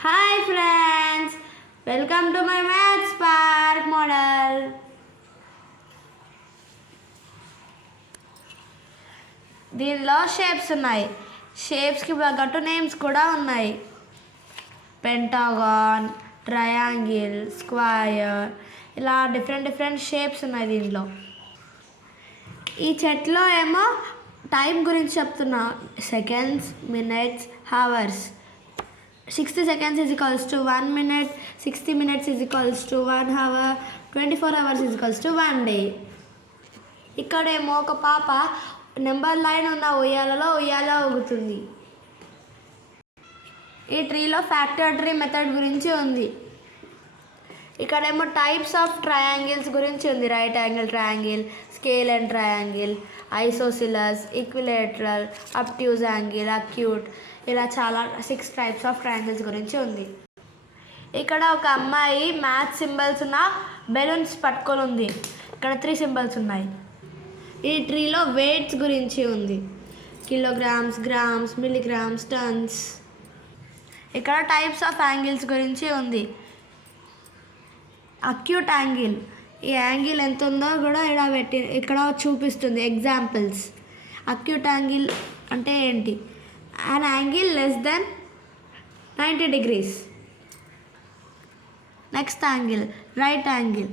Hi friends, welcome to my Maths Park model. దీనిలో shapes ఉన్నాయి. షేప్స్కి తగ్గట్టు నేమ్స్ కూడా ఉన్నాయి. పెంటాగాన్, ట్రయాంగిల్, స్క్వయర్, ఇలా డిఫరెంట్ షేప్స్ ఉన్నాయి దీనిలో. ఈ చెట్లో ఏమో టైం గురించి చెప్తున్నా. Seconds, minutes, hours. 60 seconds is equals to 1 minute, 60 minutes is equals to 1 hour, 24 hours is equals to 1 day. ఇక్కడేమో ఒక పాప నెంబర్ లైన్ ఉన్న ఉయ్యాలలో ఉయ్యాల ఊగుతుంది. ఈ ట్రీలో ఫ్యాక్టర్ ట్రీ మెథడ్ గురించి ఉంది. ఇక్కడేమో టైప్స్ ఆఫ్ ట్రయాంగిల్స్ గురించి ఉంది. Right angle triangle, scale and triangle, isosceles, equilateral, అబ్ట్యూజ్ angle, acute, ఇలా చాలా 6 టైప్స్ ఆఫ్ ట్రయాంగిల్స్ గురించి ఉంది. ఇక్కడ ఒక అమ్మాయి మ్యాథ్స్ సింబల్స్ ఉన్న బెలూన్స్ పట్టుకొని ఉంది. ఇక్కడ 3 సింబల్స్ ఉన్నాయి. ఈ ట్రీలో వెయిట్స్ గురించి ఉంది. Kilograms, grams, milligrams, turns. ఇక్కడ టైప్స్ ఆఫ్ యాంగిల్స్ గురించి ఉంది. అక్యూట్ యాంగిల్, ఈ యాంగిల్ ఎంత ఉందో కూడా ఇక్కడ చూపిస్తుంది ఎగ్జాంపుల్స్. అక్యూట్ యాంగిల్ అంటే ఏంటి? an angle less than 90 degrees. Next angle, right angle,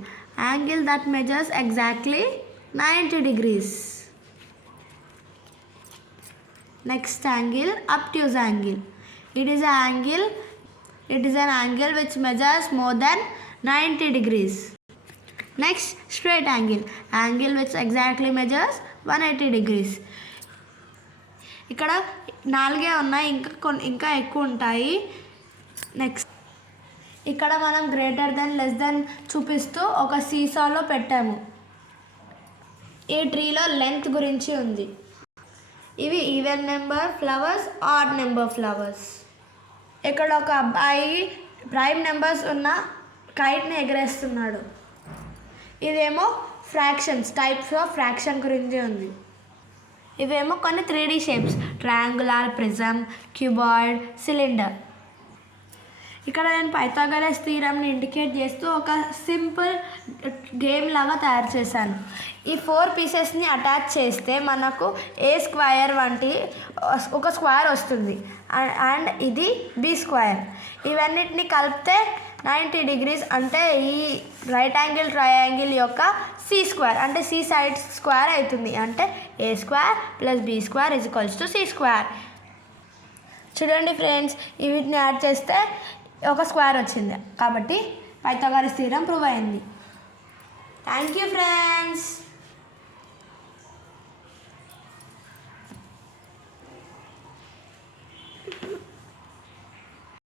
angle that measures exactly 90 degrees. Next angle, obtuse angle, it is an angle which measures more than 90 degrees. Next, straight angle, angle which exactly measures 180 degrees. ఇక్కడ 4 ఉన్నాయి, ఇంకా ఎక్కువ ఉంటాయి. Next, ఇక్కడ మనం greater than, less than చూపిస్తూ ఒక సీసాలో పెట్టాము. ఈ ట్రీలో లెంత్ గురించి ఉంది. ఇవి even number flowers, odd number flowers. ఇక్కడ ఒక అబ్బాయి ప్రైమ్ నెంబర్స్ ఉన్న కైట్ని ఎగరేస్తున్నాడు. ఇదేమో ఫ్రాక్షన్స్, టైప్స్ ఆఫ్ ఫ్రాక్షన్ గురించి ఉంది. ఇవేమో కొన్ని 3D shapes, triangular, prism, cuboid, cylinder. ఇక్కడ నేను పైథాగరస్ థీరమ్ని ఇండికేట్ చేస్తూ ఒక సింపుల్ గేమ్ లాగా తయారు చేశాను. ఈ 4 పీసెస్ని అటాచ్ చేస్తే మనకు ఏ స్క్వయర్ వంటి ఒక స్క్వేర్ వస్తుంది. అండ్ ఇది బి స్క్వేర్. ఇవన్నిటిని కలిపితే 90 degrees అంటే ఈ రైట్ యాంగిల్ ట్రయాంగిల్ యొక్క సి స్క్వేర్, అంటే సి సైడ్ స్క్వేర్ అవుతుంది. అంటే A square plus B square is equals to C square. చూడండి ఫ్రెండ్స్, వీటిని యాడ్ చేస్తే ఒక స్క్వేర్ వచ్చింది. కాబట్టి పైథాగరస్ థీరం ప్రూవ్ అయింది. Thank you friends.